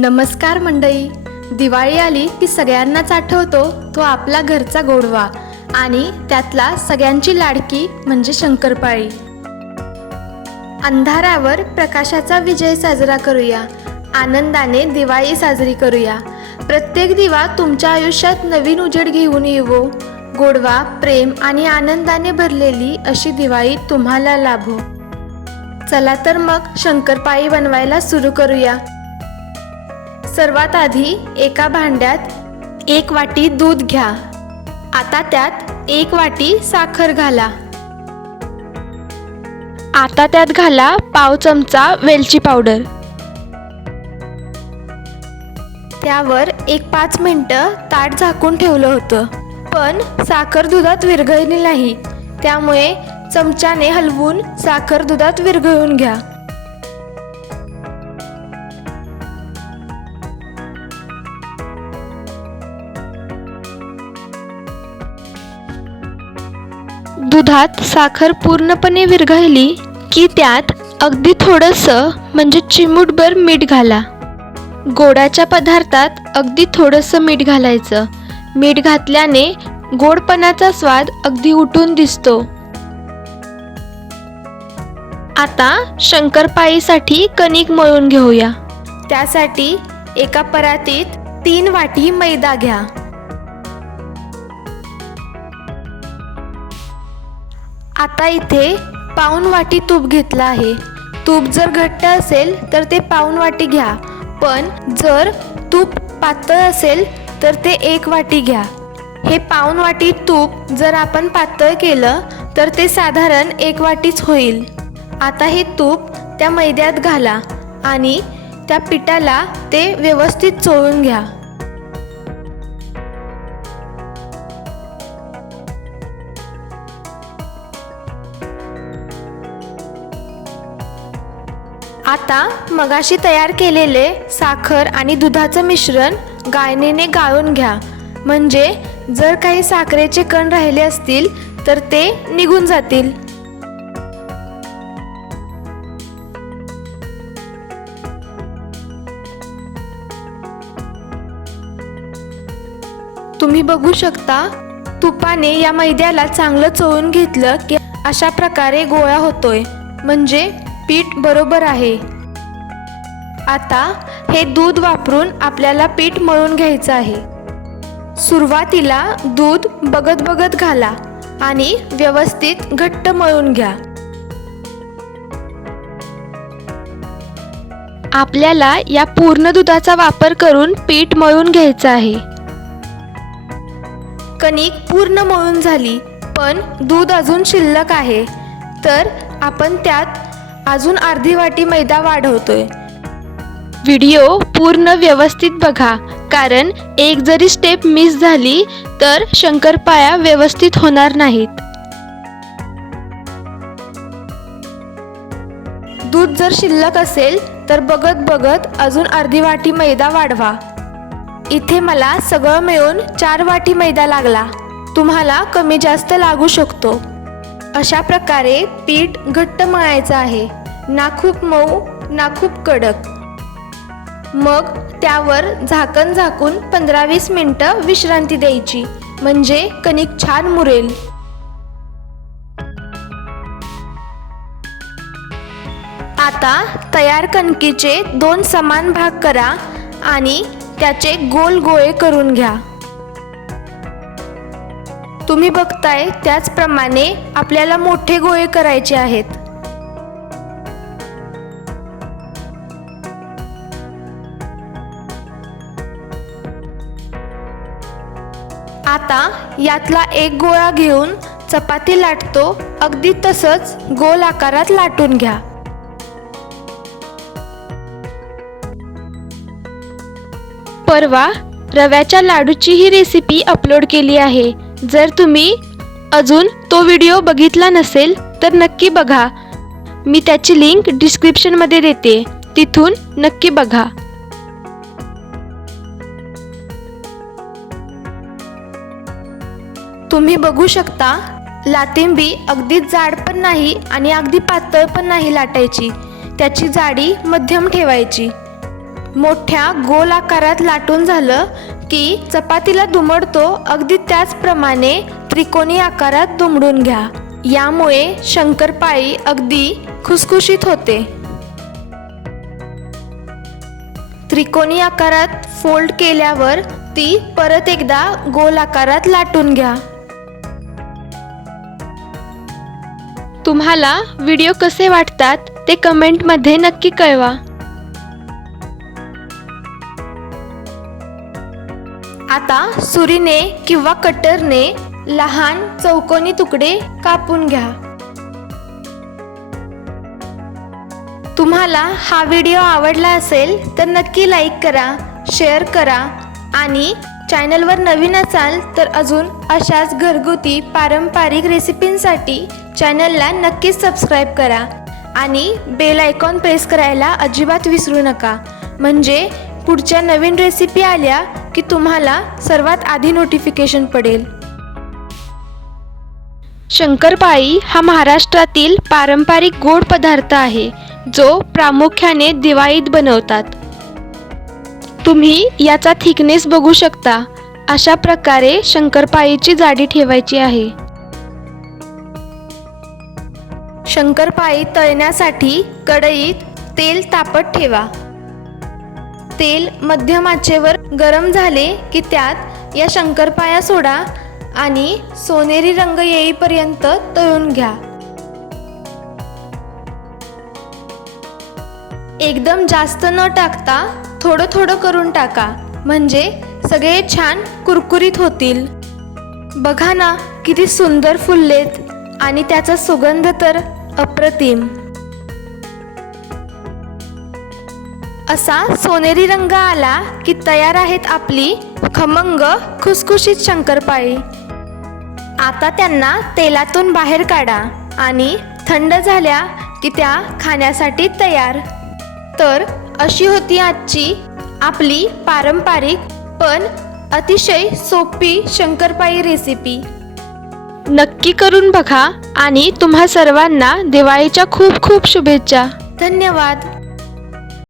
नमस्कार मंडळी. दिवाळी आली की सगळ्यांनाच आठवतो तो आपला घरचा गोडवा आणि त्यातला सगळ्यांची लाडकी म्हणजे शंकरपाळी. अंधारावर प्रकाशाचा विजय साजरा करूया. आनंदाने दिवाळी साजरी करूया. प्रत्येक दिवा तुमच्या आयुष्यात नवीन उजेड घेऊन येवो. गोडवा प्रेम आणि आनंदाने भरलेली अशी दिवाळी तुम्हाला लाभो. चला तर मग शंकरपाळी बनवायला सुरू करूया. सर्वात आधी एका भांड्यात एक वाटी दूध घ्या. आता त्यात एक वाटी साखर घाला. आता त्यात घाला पाव चमचा वेलची पावडर. त्यावर एक पाच मिनटं ताट झाकून ठेवलं होतं. पण साखर दुधात विरघळली नाही. त्यामुळे चमच्याने हलवून साखर दुधात विरघळून घ्या. दुधात साखर पूर्णपणे विरघळली की त्यात अगदी थोडंसं म्हणजे चिमूटभर मीठ घाला. गोडाच्या पदार्थात अगदी थोडंसं मीठ घालायचं. मीठ घातल्याने गोडपणाचा स्वाद अगदी उठून दिसतो. आता शंकरपाळीसाठी कणिक मळून घेऊया. त्यासाठी एका परातीत तीन वाटी मैदा घ्या. आता इथे पाऊन वाटी तूप घेतलं आहे. तूप जर घट्ट असेल तर ते पाऊन वाटी घ्या. पण जर तूप पातळ असेल तर ते एक वाटी घ्या. हे पाऊन वाटी तूप जर आपण पातळ केलं तर ते साधारण एक वाटीच होईल. आता हे तूप त्या मैद्यात घाला आणि त्या पिठाला ते व्यवस्थित चोळून घ्या. आता मगाशी तयार केलेले साखर आणि दुधाचं मिश्रण गायनेने गाळून घ्या. म्हणजे जर काही साखरेचे कण राहिले असतील तर ते निघून जातील. तुम्ही बघू शकता तुपाने या मैद्याला चांगलं चोळून घेतलं की अशा प्रकारे गोळा होतोय. म्हणजे पीठ बरोबर आहे. आता हे दूध वापरून आपल्याला पीठ मळून घ्यायचं आहे. सुरुवातीला दूध बघत बघत घाला आणि व्यवस्थित घट्ट मळून घ्या. आपल्याला या पूर्ण दुधाचा वापर करून पीठ मळून घ्यायचं आहे. कणिक पूर्ण मळून झाली पण दूध अजून शिल्लक आहे. तर आपण त्यात अजून अर्धी वाटी मैदा वाढवतोय. व्हिडिओ पूर्ण व्यवस्थित बघा कारण एक जरी स्टेप मिस झाली तर शंकरपाळ्या व्यवस्थित होणार नाहीत. दूध जर शिल्लक असेल तर बघत बघत अजून अर्धी वाटी मैदा वाढवा. इथे मला सगळं मिळून चार वाटी मैदा लागला. तुम्हाला कमी जास्त लागू शकतो. अशा प्रकारे पीठ घट्ट मळायचं आहे. ना खूप मऊ ना खूप कडक. मग त्यावर झाकण झाकून पंधरा वीस मिनटं विश्रांती द्यायची म्हणजे कणिक छान मुरेल. आता तयार कणकीचे दोन समान भाग करा आणि त्याचे गोल गोळे करून घ्या. तुम्ही बघताय त्याचप्रमाणे आपल्याला मोठे गोळे करायचे आहेत. आता यातला एक गोळा घेऊन चपाती लाटतो. अगदी तसंच गोल आकारात लाटून घ्या. परवा रव्याच्या लाडूची ही रेसिपी अपलोड केली आहे. जर तुम्ही अजून तो व्हिडिओ बघितला नसेल तर नक्की बघा. मी त्याची लिंक डिस्क्रिप्शनमध्ये देते. तिथून नक्की बघा. तुम्ही बघू शकता लातिंबी अगदी जाड पण नाही आणि अगदी पातळ पण नाही लाटायची. त्याची जाडी मध्यम ठेवायची. मोठ्या गोल आकारात लाटून झालं की चपातीला दुमडतो अगदी त्याचप्रमाणे त्रिकोणी आकारात दुमडून घ्या. यामुळे शंकरपाळी अगदी खुसखुशीत होते. त्रिकोणी आकारात फोल्ड केल्यावर ती परत एकदा गोल आकारात लाटून घ्या. तुम्हाला व्हिडिओ कसे वाटतात ते कमेंटमध्ये नक्की कळवा. आता सुरीने किंवा कटरने लहान चौकोनी तुकडे कापून घ्या. तुम्हाला हा व्हिडिओ आवडला असेल तर नक्की लाईक करा शेअर करा आणि चॅनलवर नवीन असाल तर अजून अशाच घरगुती पारंपरिक रेसिपींसाठी चॅनलला नक्कीच सबस्क्राईब करा. आणि बेल आयकॉन प्रेस करायला अजिबात विसरू नका. म्हणजे पुढच्या नवीन रेसिपी आल्या की तुम्हाला सर्वात आधी नोटिफिकेशन पडेल. शंकरपाळी हा महाराष्ट्रातील पारंपरिक गोड पदार्थ आहे जो प्रामुख्याने दिवाळीत बनवतात. तुम्ही याचा थिकनेस बघू शकता. अशा प्रकारे शंकरपाळीची जाडी ठेवायची आहे. शंकरपाळी तळण्यासाठी कढईत तेल तापत ठेवा. तेल मध्यमाचेवर गरम झाले की त्यात या शंकरपाया सोडा आणि सोनेरी रंग येईपर्यंत तळून घ्या. एकदम जास्त न टाकता थोडं थोडं करून टाका. म्हणजे सगळे छान कुरकुरीत होतील. बघा ना किती सुंदर फुललेत. आणि त्याचा सुगंध तर अप्रतिम. असा सोनेरी रंग आला की तयार आहेत आपली खमंग खुसखुशीत शंकरपाळी. आता त्यांना तेलातून बाहेर काढा आणि थंड झाल्या की त्या खाण्यासाठी तयार. तर अशी होती आजची आपली पारंपरिक पण अतिशय सोपी शंकरपाळी रेसिपी नक्की करून बघा आणि तुम्हा सर्वांना दिवाळीच्या खूप खूप शुभेच्छा. धन्यवाद.